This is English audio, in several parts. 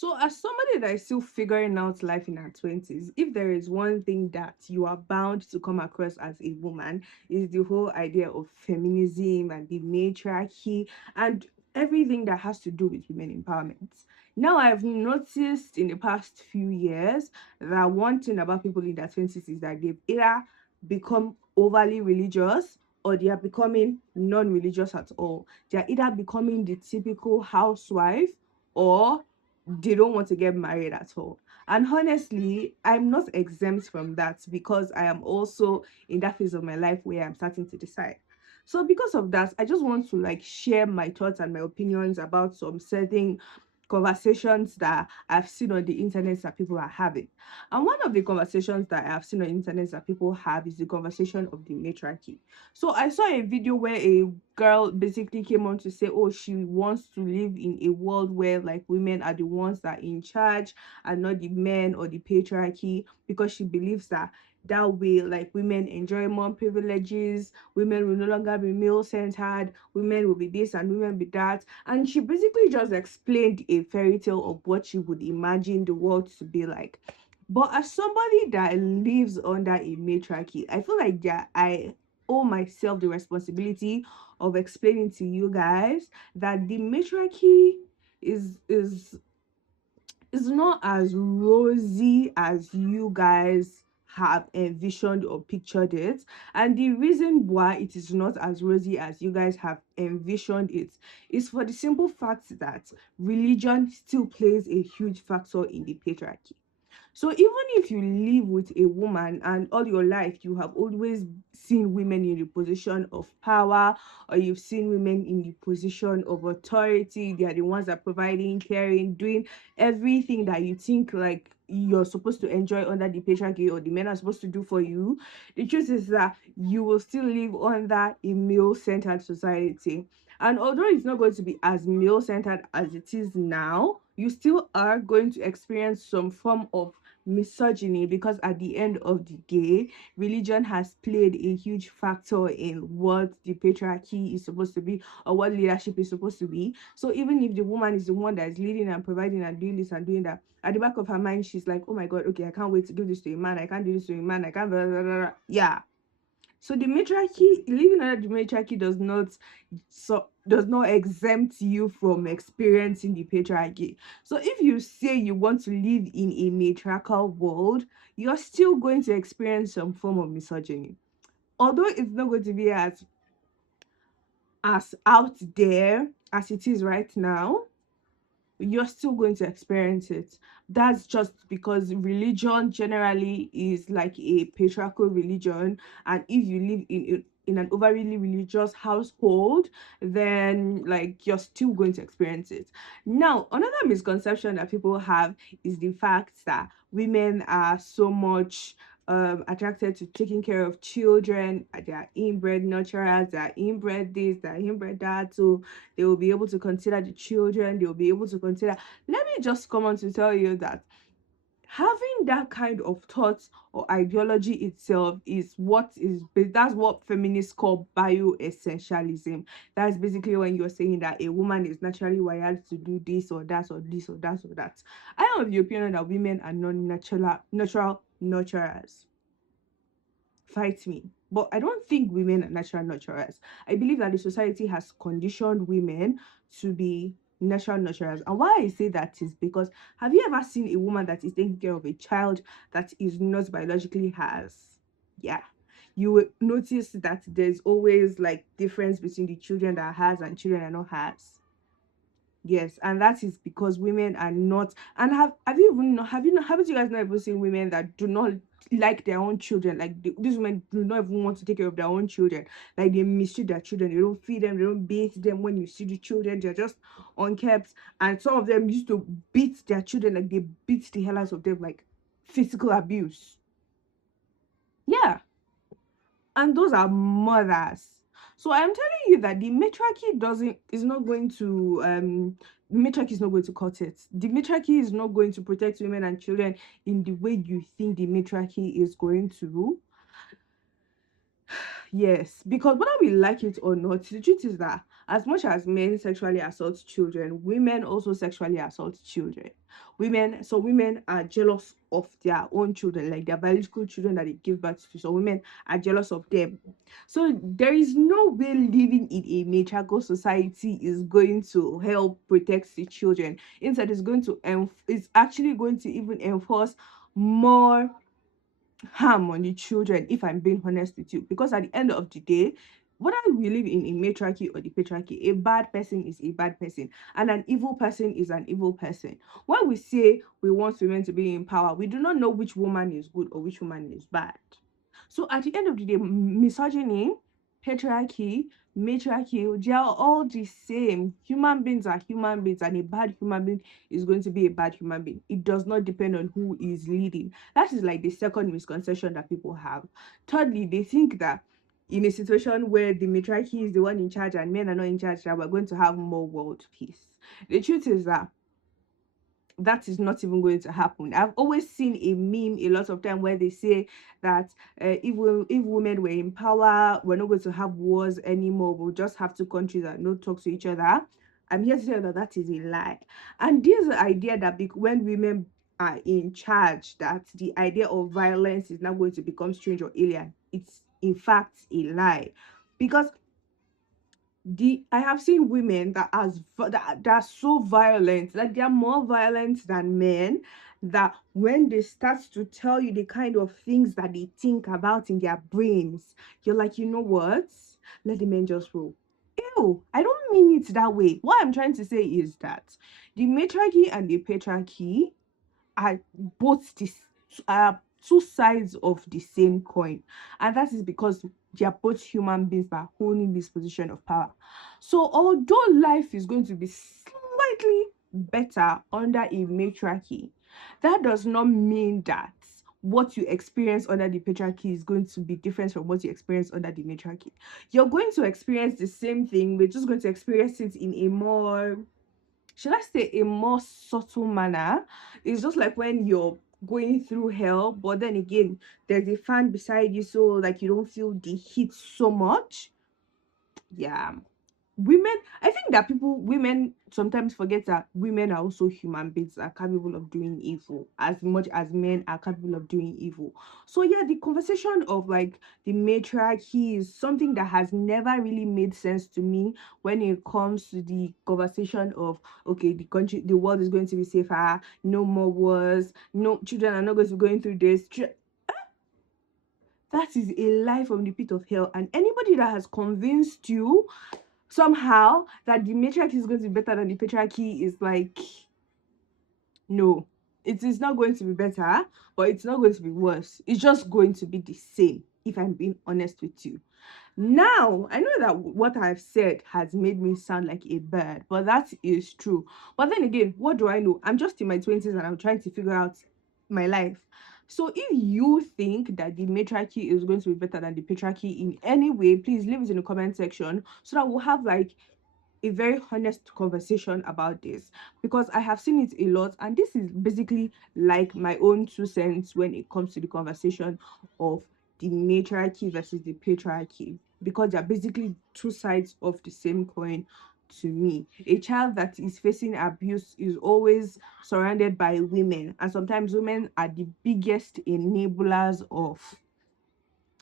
So, as somebody that is still figuring out life in her 20s, if there is one thing that you are bound to come across as a woman, is the whole idea of feminism and the matriarchy and everything that has to do with women empowerment. Now, I've noticed in the past few years that one thing about people in their 20s is that they've either become overly religious or they are becoming non religious at all. They are either becoming the typical housewife or they don't want to get married at all. And honestly, I'm not exempt from that because I am also in that phase of my life where I'm starting to decide. So because of that, I just want to like share my thoughts and my opinions about some certain conversations that I've seen on the internet that people are having. And one of the conversations that I've seen on the internet that people have is the conversation of the matriarchy. So I saw a video where a girl basically came on to say, oh, she wants to live in a world where like women are the ones that are in charge and not the men or the patriarchy, because she believes that that way like women enjoy more privileges, women will no longer be male centered, women will be this and women be that. And she basically just explained a fairy tale of what she would imagine the world to be like. But as somebody that lives under a matriarchy, I feel like that I owe myself the responsibility of explaining to you guys that the matriarchy is not as rosy as you guys have envisioned or pictured it. And the reason why it is not as rosy as you guys have envisioned it is for the simple fact that religion still plays a huge factor in the patriarchy. So even if you live with a woman and all your life you have always seen women in the position of power, or you've seen women in the position of authority, they are the ones that are providing, caring, doing everything that you think like you're supposed to enjoy under the patriarchy or the men are supposed to do for you. The truth is that you will still live under a male-centered society. And although it's not going to be as male centered as it is now, you still are going to experience some form of misogyny, because at the end of the day, religion has played a huge factor in what the patriarchy is supposed to be or what leadership is supposed to be. So even if the woman is the one that is leading and providing and doing this and doing that, at the back of her mind, she's like, oh my God, okay, I can't wait to give this to a man. I can't do this to a man. I can't, blah, blah, blah, blah. Yeah. So the matriarchy, living under the matriarchy does not exempt you from experiencing the patriarchy. So if you say you want to live in a matriarchal world, you're still going to experience some form of misogyny. Although it's not going to be as out there as it is right now, you're still going to experience it. That's just because religion generally is like a patriarchal religion, and if you live in an overly religious household, then like you're still going to experience it. Now, another misconception that people have is the fact that women are so much attracted to taking care of children. They are inbred nurturers, they are inbred this, they are inbred that. So they will be able to consider the children, they will be able to consider. Let me just come on to tell you that having that kind of thoughts or ideology itself that's what feminists call bioessentialism. That's basically when you're saying that a woman is naturally wired to do this or that or this or that or that. I am of the opinion that women are non-natural nurturers. Fight me. But I don't think women are natural nurturers. I believe that the society has conditioned women to be natural nurturers. And why I say that is because, have you ever seen a woman that is taking care of a child that is not biologically hers? Yeah. You will notice that there's always like difference between the children that are hers and children that are not hers. Yes, and that is because women are not. And have you even know have you know haven't you guys not even seen women that do not like their own children? Like these women do not even want to take care of their own children. Like they mistreat their children, they don't feed them, they don't bathe them. When you see the children, they're just unkept. And some of them used to beat their children, like they beat the hell out of them, like physical abuse. Yeah, and those are mothers. So I'm telling you that the matriarchy doesn't is not going to the matriarchy is not going to cut it. The matriarchy is not going to protect women and children in the way you think the matriarchy is going to. Yes, because whether we like it or not, the truth is that As much as men sexually assault children, women also sexually assault children. Women are jealous of their own children, like their biological children that they give birth to. So women are jealous of them. So there is no way living in a matriarchal society is going to help protect the children. Instead, it's actually going to even enforce more harm on the children, if I'm being honest with you. Because at the end of the day, whether we live in a matriarchy or the patriarchy, a bad person is a bad person, and an evil person is an evil person. When we say we want women to be in power, we do not know which woman is good or which woman is bad. So at the end of the day, misogyny, patriarchy, matriarchy, they are all the same. Human beings are human beings, and a bad human being is going to be a bad human being. It does not depend on who is leading. That is like the second misconception that people have. Thirdly, they think that in a situation where the matriarchy is the one in charge and men are not in charge, that we're going to have more world peace. The truth is that that is not even going to happen. I've always seen a meme a lot of time where they say that if women were in power, we're not going to have wars anymore. We'll just have two countries that don't talk to each other. I'm here to tell you that that is a lie. And this idea that when women are in charge, that the idea of violence is now going to become strange or alien, it's in fact a lie. Because I have seen women that are so violent, that they are more violent than men, that when they start to tell you the kind of things that they think about in their brains, you're like, you know what, let the men just roll. Ew, I don't mean it that way. What I'm trying to say is that the matriarchy and the patriarchy are both this are two sides of the same coin, and that is because they are both human beings that are holding this position of power. So although life is going to be slightly better under a matriarchy, that does not mean that what you experience under the patriarchy is going to be different from what you experience under the matriarchy. You're going to experience the same thing, we're just going to experience it in a more, should I say, a more subtle manner. It's just like when you're going through hell, but then again, there's a fan beside you, so like you don't feel the heat so much. Yeah. Women, I think that women sometimes forget that women are also human beings that are capable of doing evil as much as men are capable of doing evil. So yeah, the conversation of like the matriarchy is something that has never really made sense to me when it comes to the conversation of, okay, the world is going to be safer, no more wars, no children are not going to be going through this. That is a lie from the pit of hell, and anybody that has convinced you somehow that the matriarchy is going to be better than the patriarchy is like, no, it is not going to be better, but it's not going to be worse. It's just going to be the same, if I'm being honest with you. Now, I know that what I've said has made me sound like a bird, but that is true. But then again, what do I know? I'm just in my 20s and I'm trying to figure out my life. So if you think that the matriarchy is going to be better than the patriarchy in any way, please leave it in the comment section so that we'll have like a very honest conversation about this, because I have seen it a lot, and this is basically like my own 2 cents when it comes to the conversation of the matriarchy versus the patriarchy, because they're basically two sides of the same coin to me. A child that is facing abuse is always surrounded by women, and sometimes women are the biggest enablers of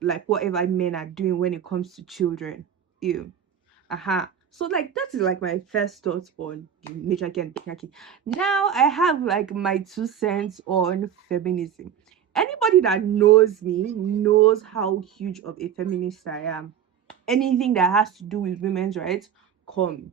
like whatever men are doing when it comes to children. Ew. So like that is like my first thoughts on the matriarchy and patriarchy. Now I have like my 2 cents on feminism. Anybody that knows me knows how huge of a feminist I am. Anything that has to do with women's rights, come.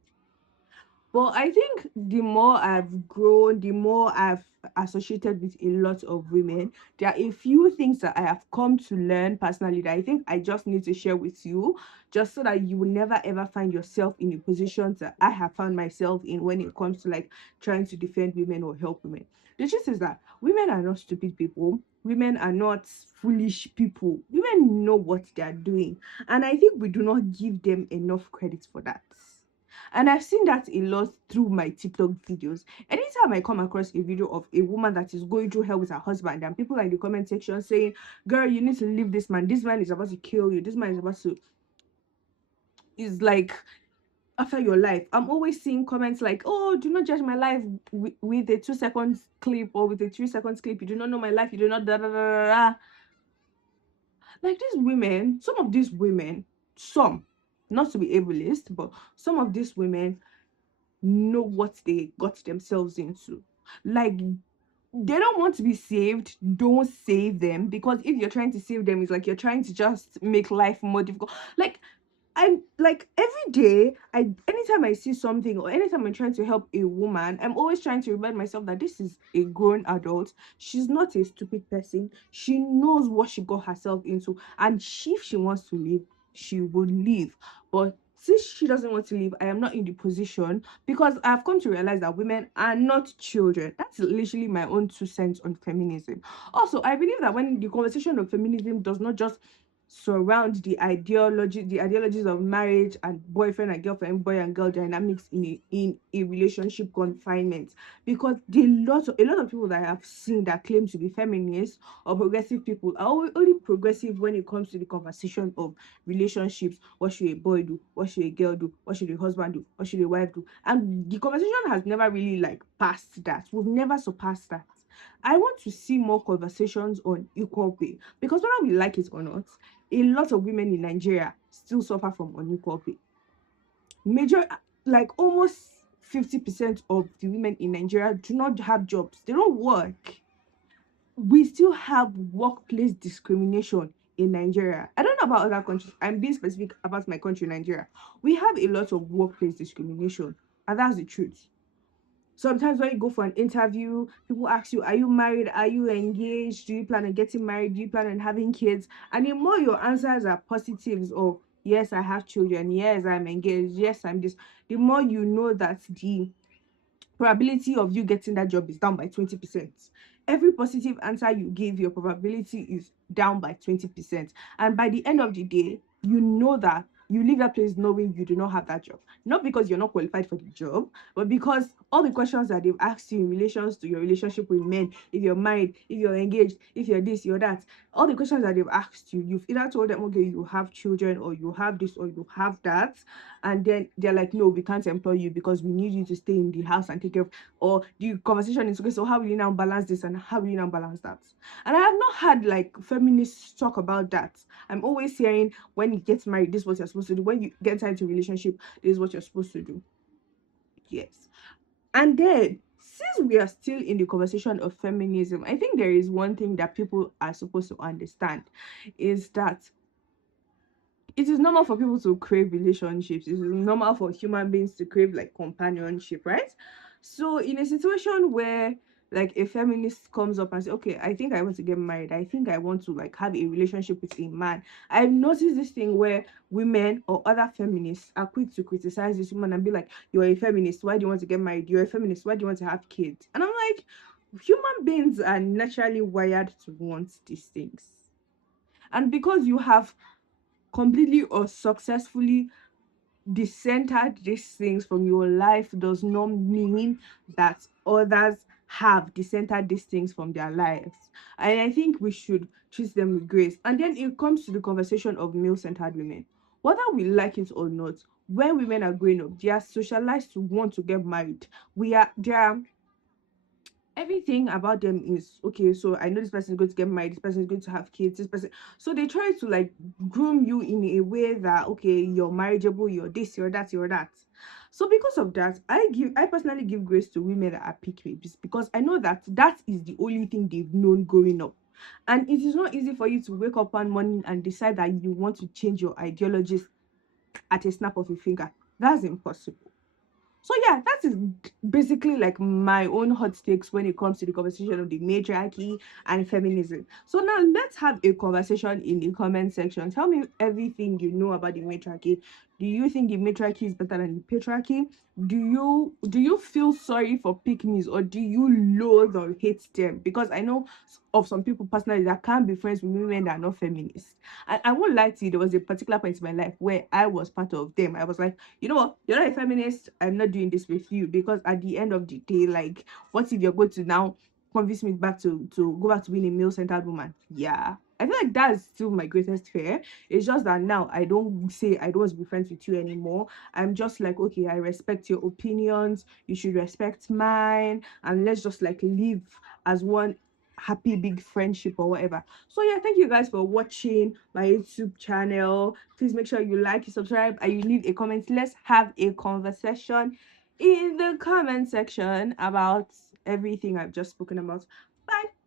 But I think the more I've grown, the more I've associated with a lot of women, there are a few things that I have come to learn personally that I think I just need to share with you, just so that you will never ever find yourself in a position that I have found myself in when it comes to like trying to defend women or help women. The truth is that women are not stupid people. Women are not foolish people. Women know what they are doing. And I think we do not give them enough credit for that. And I've seen that a lot through my TikTok videos. Anytime I come across a video of a woman that is going through hell with her husband, and people are in the comment section saying, girl, you need to leave this man. This man is about to kill you. This man is about to, is like, after your life. I'm always seeing comments like, oh, do not judge my life with a 2 seconds clip or with a 3 seconds clip. You do not know my life. You do not da da da da da. Like these women, some of these women, some, not to be ableist, but some of these women know what they got themselves into. Like they don't want to be saved, don't save them, because if you're trying to save them, it's like you're trying to just make life more difficult. Like I'm like every day, anytime I see something or anytime I'm trying to help a woman, I'm always trying to remind myself that this is a grown adult. She's not a stupid person. She knows what she got herself into, and if she wants to leave, she will leave. But since she doesn't want to leave, I am not in the position, because I've come to realize that women are not children. That's literally my own 2 cents on feminism. Also, I believe that when the conversation of feminism does not just surround the ideologies of marriage and boyfriend and girlfriend, boy and girl dynamics in a relationship confinement, because a lot of people that I have seen that claim to be feminists or progressive people are only progressive when it comes to the conversation of relationships. What should a boy do? What should a girl do? What should a husband do? What should a wife do? And the conversation has never really like passed that. We've never surpassed that. I want to see more conversations on equal pay, because whether we like it or not, a lot of women in Nigeria still suffer from unequal pay. Major, like almost 50% of the women in Nigeria do not have jobs. They don't work. We still have workplace discrimination in Nigeria. I don't know about other countries. I'm being specific about my country, Nigeria. We have a lot of workplace discrimination, and that's the truth. Sometimes when you go for an interview, people ask you, are you married? Are you engaged? Do you plan on getting married? Do you plan on having kids? And the more your answers are positives of, yes, I have children. Yes, I'm engaged. Yes, I'm this. The more you know that the probability of you getting that job is down by 20%. Every positive answer you give, your probability is down by 20%. And by the end of the day, you know that you leave that place knowing you do not have that job. Not because you're not qualified for the job, but because all the questions that they've asked you in relations to your relationship with men, if you're married, if you're engaged, if you're this, you're that, all the questions that they've asked you, you've either told them, okay, you have children, or you have this, or you have that, and then they're like, no, we can't employ you because we need you to stay in the house and take care of, or the conversation is, okay, so how will you now balance this and how will you now balance that? And I have not had like feminists talk about that. I'm always hearing, when you get married, this is what you're supposed to do. When you get into a relationship, this is what you're supposed to do. Yes. And then, since we are still in the conversation of feminism, I think there is one thing that people are supposed to understand, is that it is normal for people to crave relationships. It is normal for human beings to crave like companionship, right? So in a situation where like a feminist comes up and say, okay, I think I want to get married, I think I want to like have a relationship with a man, I've noticed this thing where women or other feminists are quick to criticize this woman and be like, you're a feminist, why do you want to get married? You're a feminist, why do you want to have kids? And I'm like, human beings are naturally wired to want these things. And because you have completely or successfully decentered these things from your life, does not mean that others have decentered these things from their lives. And I think we should treat them with grace. And then it comes to the conversation of male-centered women. Whether we like it or not, when women are growing up, they are socialized to want to get married. There are everything about them is okay. So I know this person is going to get married, this person is going to have kids, this person, so they try to like groom you in a way that, okay, you're marriageable, you're this, you're that, you're that. So because of that, I personally give grace to women that are pick babes, because I know that that is the only thing they've known growing up. And it is not easy for you to wake up one morning and decide that you want to change your ideologies at a snap of a finger. That's impossible. So yeah, that is basically like my own hot takes when it comes to the conversation of the matriarchy and feminism. So now let's have a conversation in the comment section. Tell me everything you know about the matriarchy. Do you think the matriarchy is better than the patriarchy? Do you feel sorry for pick-me's, or do you loathe or hate them? Because I know of some people personally that can't be friends with women that are not feminists. And I won't lie to you, there was a particular point in my life where I was part of them. I was like, you know what, you're not a feminist, I'm not doing this with you, because at the end of the day, like, what if you're going to now convince me back to go back to being a male-centered woman? Yeah. I feel like that's still my greatest fear. It's just that now I don't say I don't want to be friends with you anymore. I'm just like, okay, I respect your opinions. You should respect mine, and let's just like live as one happy big friendship or whatever. So yeah, thank you guys for watching my YouTube channel. Please make sure you like, you subscribe, and you leave a comment. Let's have a conversation in the comment section about everything I've just spoken about. Bye.